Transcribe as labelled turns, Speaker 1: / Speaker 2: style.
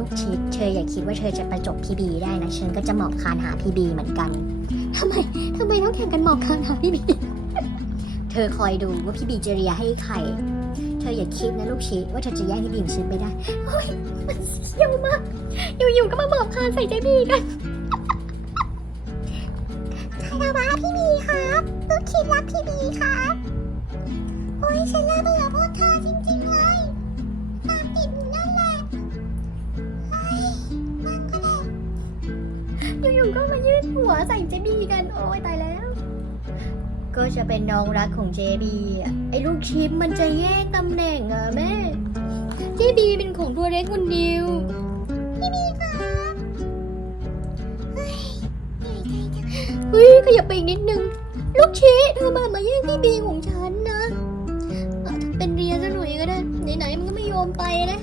Speaker 1: ลูกชิดเธออย่าคิดว่าเธอจะประจบพี่บีได้นะฉันก็จะหมอบคานหาพี่บีเหมือนกันทำไมทำไมต้องแข่งกันหมอบคานหาพี่บีเธอคอยดูว่าพี่บีจะเรียให้ใคร เธออย่าคิดนะลูกชิดว่าเธอจะแย่งพี่บีของฉันไปได้โอ้ยมันเยี่ยวมากอยู่ๆก็มาหมอบคานใส่เจบีกันคาราวะพี่บีครับลูกชิดรักพี่บีครับโอ้ยฉันน่าเบื่อพวกเธอจริง อยู่ๆก็มายืดหัวใส่เจบีกันโอ้ยตายแล้ว ก็จะเป็นน้องรักของเจบีอะไอ้ลูกชิปมันจะแย่งตำแหน่งอะแม่ เจบีเป็นของตัวเล็กคนเดียวพี่บีครับเฮ้ยเหนื่อยใจจังเฮ้ยขยับไปอีกนิดนึง ลูกชีเธอมามาแย่งพี่บีของฉันนะเอาเป็นเรียนซะหน่อยก็ได้ไหนๆมันก็ไม่ยอมไปนะ